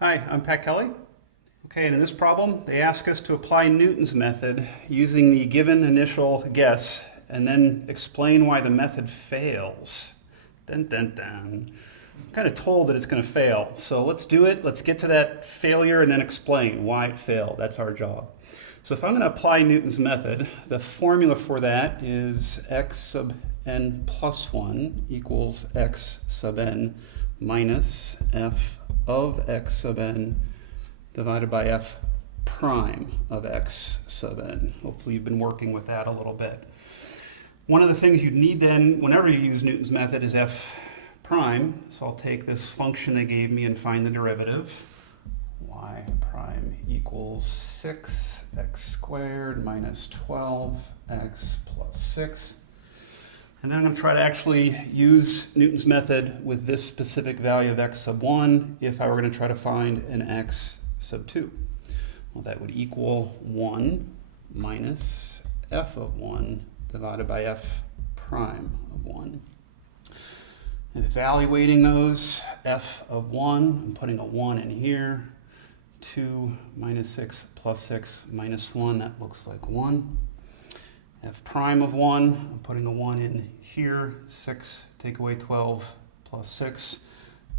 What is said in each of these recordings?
Hi, I'm Pat Kelly. Okay, and in this problem, they ask us to apply Newton's method using the given initial guess and then explain why the method fails. Dun, dun, dun. I'm kind of told that it's going to fail, so let's do it. Let's get to that failure and then explain why it failed. That's our job. So if I'm going to apply Newton's method, the formula for that is x sub n plus 1 equals x sub n minus f of x sub n divided by f prime of x sub n. Hopefully you've been working with that a little bit. One of the things you'd need then, whenever you use Newton's method, is f prime. So I'll take this function they gave me and find the derivative. Y prime equals 6x squared minus 12x plus 6. And then I'm going to try to actually use Newton's method with this specific value of x sub 1 if I were going to try to find an x sub 2. Well, that would equal 1 minus f of 1 divided by f prime of 1. And evaluating those, f of 1, I'm putting a 1 in here. 2 minus 6 plus 6 minus 1, that looks like 1. F prime of 1, I'm putting a 1 in here. 6, take away 12 plus 6,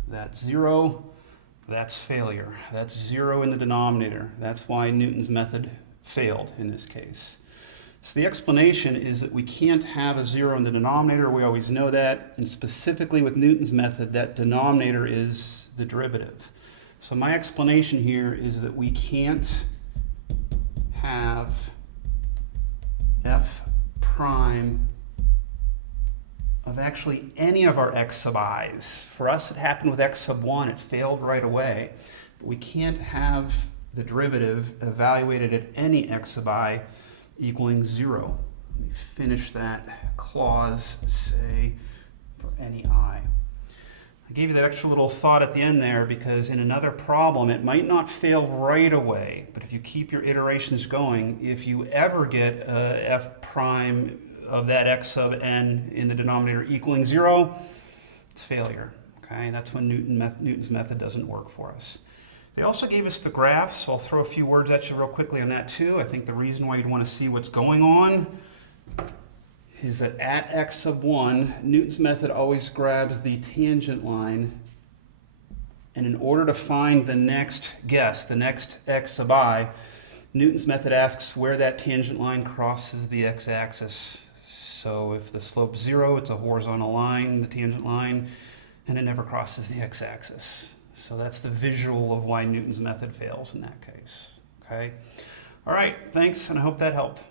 that's 0. That's failure. That's 0 in the denominator. That's why Newton's method failed in this case. So the explanation is that we can't have a 0 in the denominator. We always know that. And specifically with Newton's method, that denominator is the derivative. So my explanation here is that we can't have f prime of actually any of our x sub i's. For us, it happened with x sub 1. It failed right away. But we can't have the derivative evaluated at any x sub I equaling 0. Let me finish that clause, say, for any I. I gave you that extra little thought at the end there because in another problem, it might not fail right away, but if you keep your iterations going, if you ever get f prime of that x sub n in the denominator equaling 0, it's failure. Okay, that's when Newton's method doesn't work for us. They also gave us the graphs, so I'll throw a few words at you real quickly on that too. I think the reason why you'd want to see what's going on is that at x sub 1, Newton's method always grabs the tangent line, and in order to find the next guess, the next x sub I, Newton's method asks where that tangent line crosses the x-axis. So if the slope's 0, it's a horizontal line, the tangent line, and it never crosses the x-axis. So that's the visual of why Newton's method fails in that case. Okay? All right, thanks, and I hope that helped.